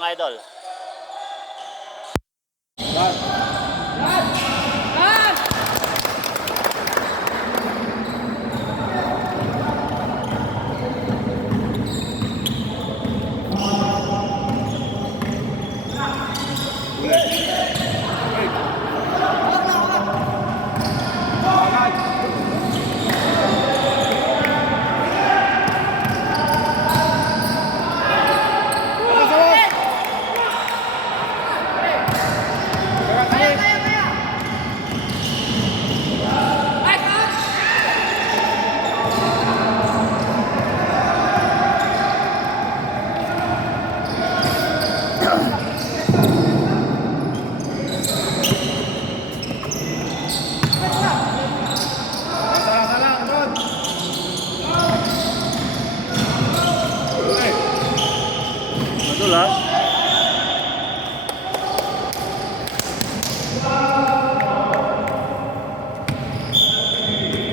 mga idol. Betul lah.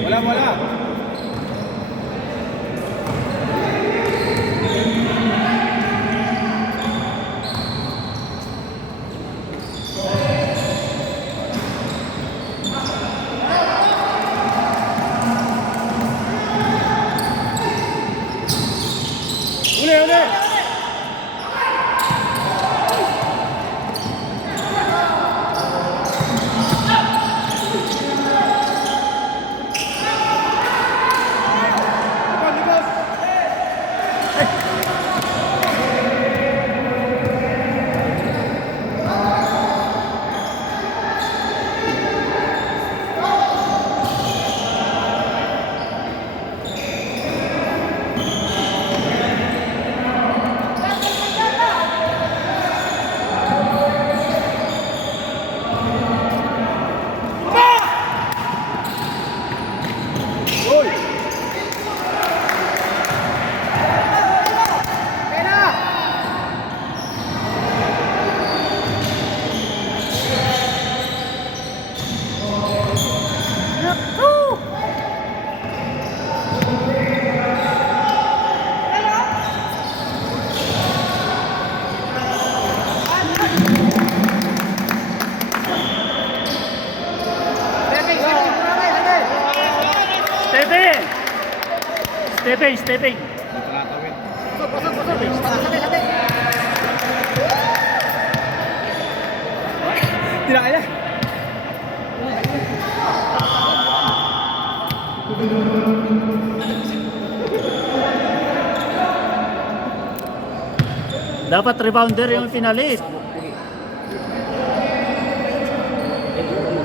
Bola, bola. Ule. Stepping. Tidak kaya. Dapat rebounder yung pinalit.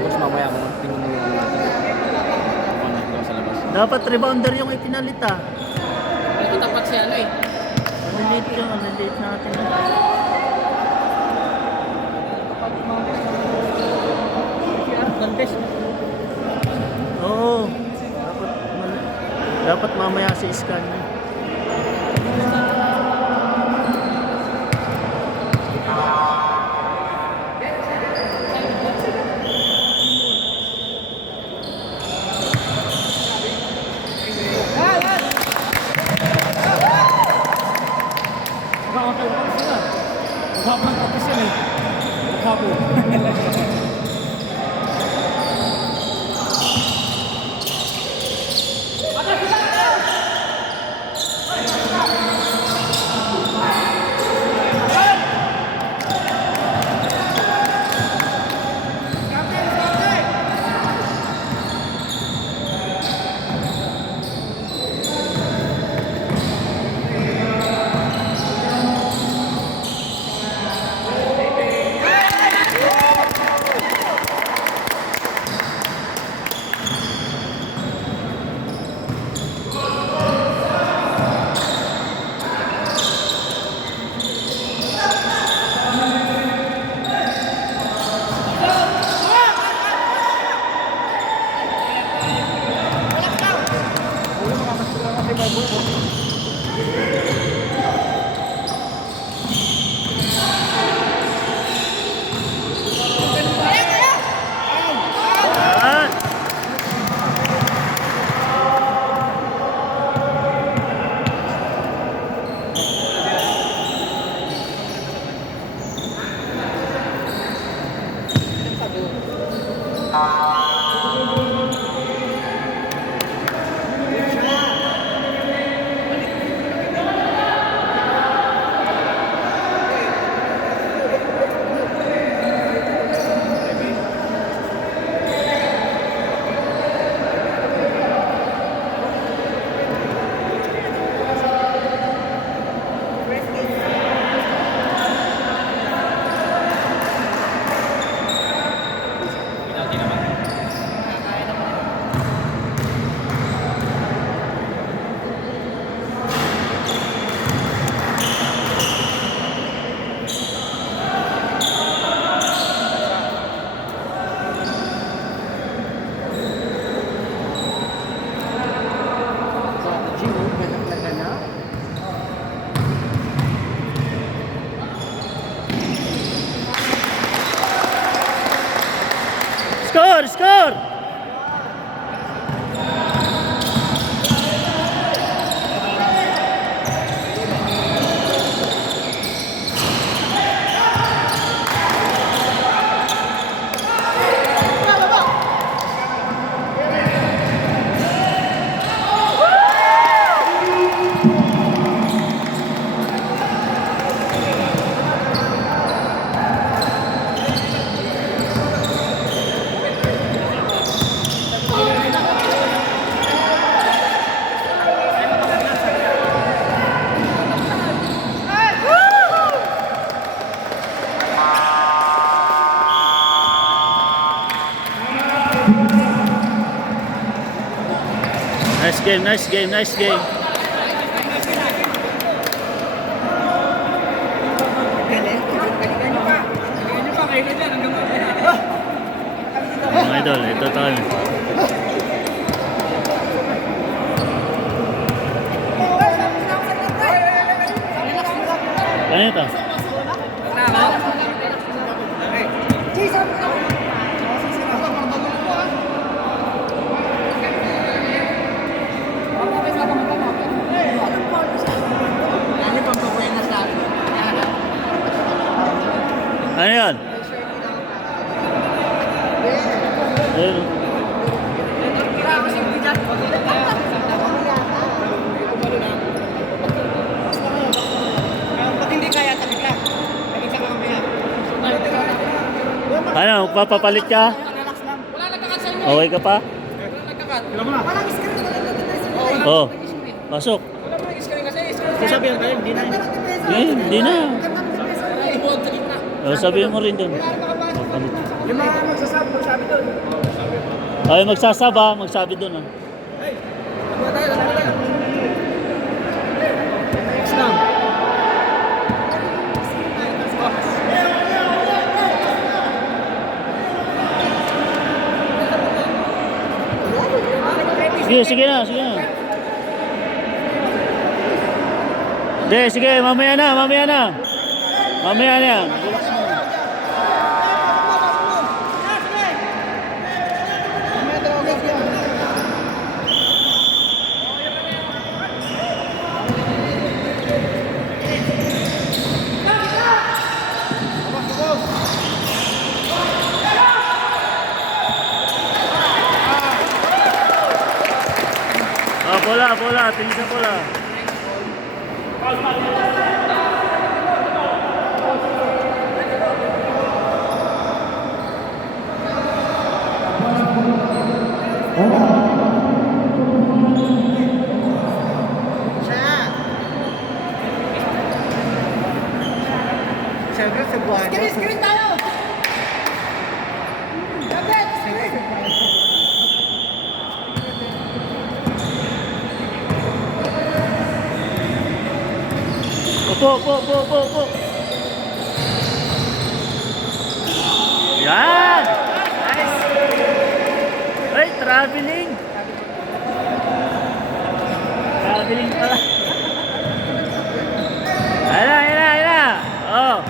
Terus mamaya mo tingnan mo yung sa labas. Dapat rebounder yung ipinalit ah. Ito tapat si ano eh. Maliliit natin. Oo. Dapat mamaya si scan na. Score! Score! Nice game, nice game, nice game. Mga idol, ito tayo. Ano ito? Ano yan? Ayun. Ano, papapalit ka? Wala nagkakat sa inyo. Okay ka pa? Wala nagkakat. Walang screen na lang. Oo. Pasok. Wala mo nag-screen kasi. Sasabihan kayo, hindi na. Hindi na. Ibuod sa gitna. Sabihin mo rin dun. Yung mga magsasabi, magsabi doon. Ay, magsasaba, magsabi dun. Ah. Ano tayo, ano tayo? Next lang. Sige, sige na, sige na. Hindi, sige, mamaya na, mamaya na. Mamaya na. Relax mo. Ah, bola, tingin sa bola. Siyempre, sa buwan. Screen tayo. Opo. Yan! Nice! Ay, traveling! Traveling pala. Ayan na! Oh!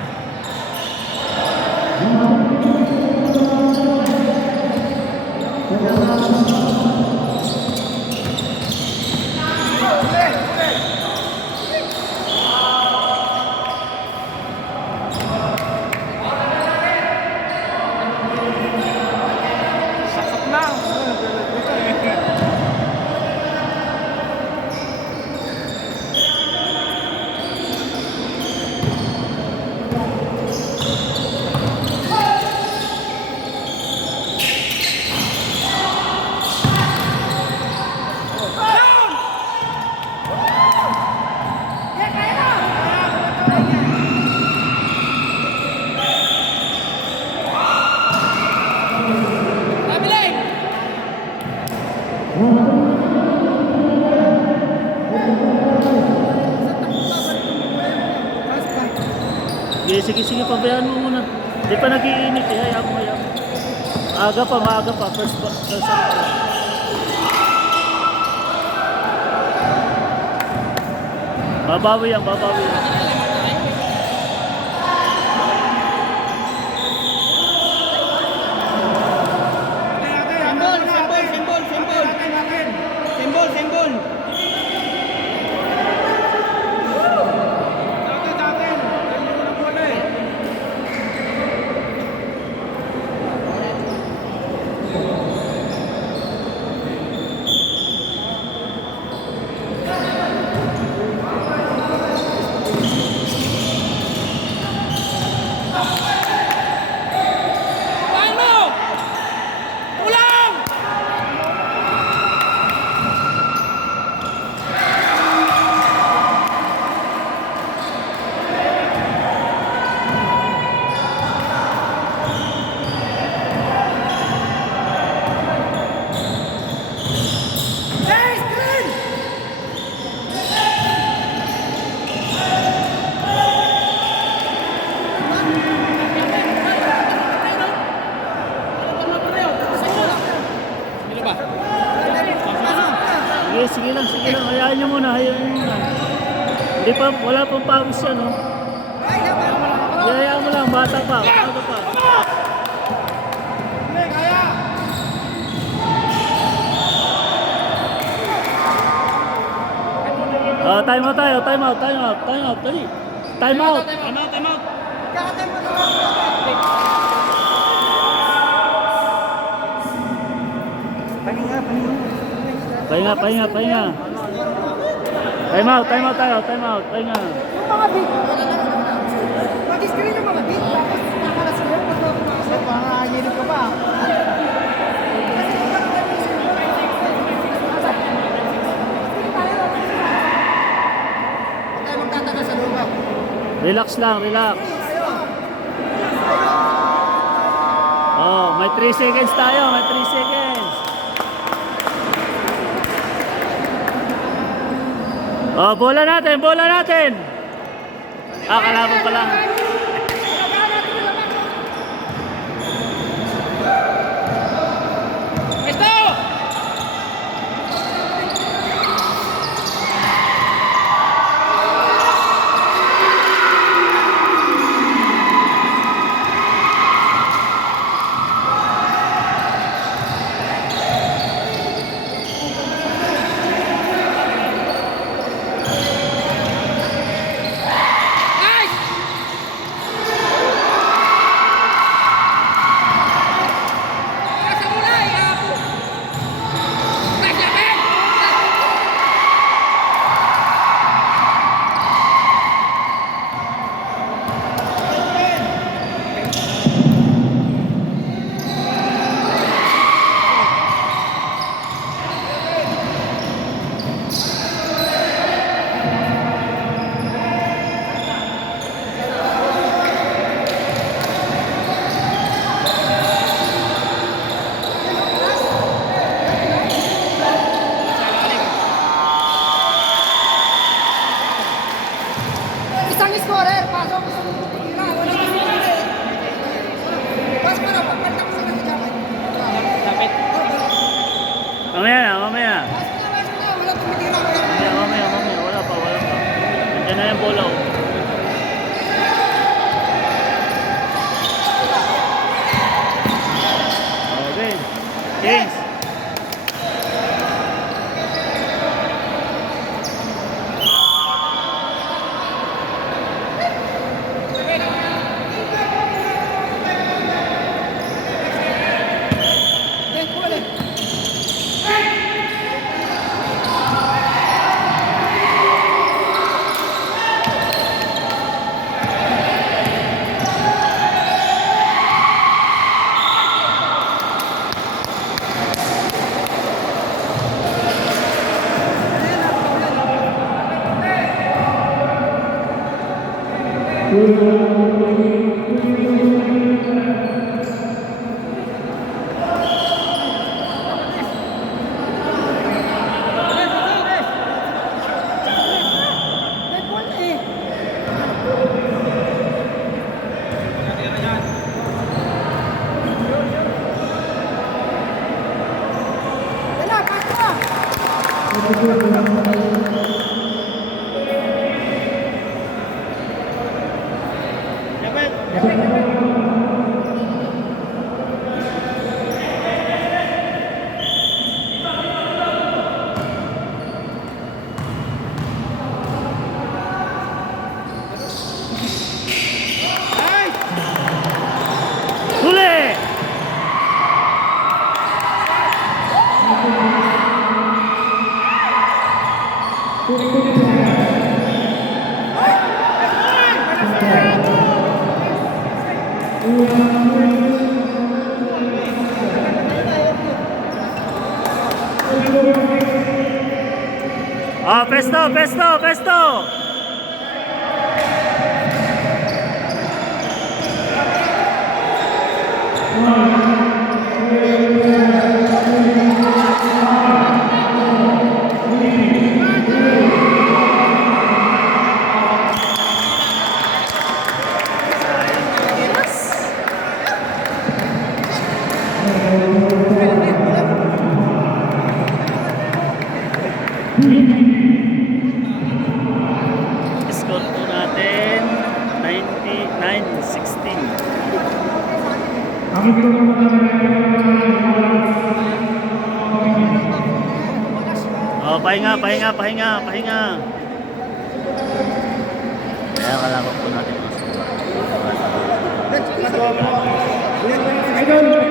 sige, pabayaan mo muna. Hindi pa nag-iinit eh, hayaan mo. Maaga pa. First up pa. Babawi yan. Simbol. Paano? Ulang! Sino ba? Sige lang. Hayaan nyo muna. Hindi pa, wala pang pawis yan, oh. Hayaan mo lang, bata pa. Time out tayo. Dali. Time out. Time out. Pahinga. Time out tayo. Pahinga. Yung mga big, mag-screen yung mga big, tapos nakalasunod, makakahirap ka pa. Huwag tayo magtatagal sa loob. Relax lang. May 3 seconds tayo. Bola natin. Kalaban pa lang. Esto! Nice! Nasa mula, ihapo! Nice, Lapin! Isang scorer, pasok. Pas para pagpaltak sa kanila. Lapit. Mamaya. Wala tumitira. Mamaya. Wala pa. Nandiyan na yung bola, oh. Okay. Kings. Huli! Ah, pesto, pesto, pesto! Score po natin 99-16. Oh, pahinga, pahinga, pahinga, pahinga. Kaya kalaban po natin. Idol,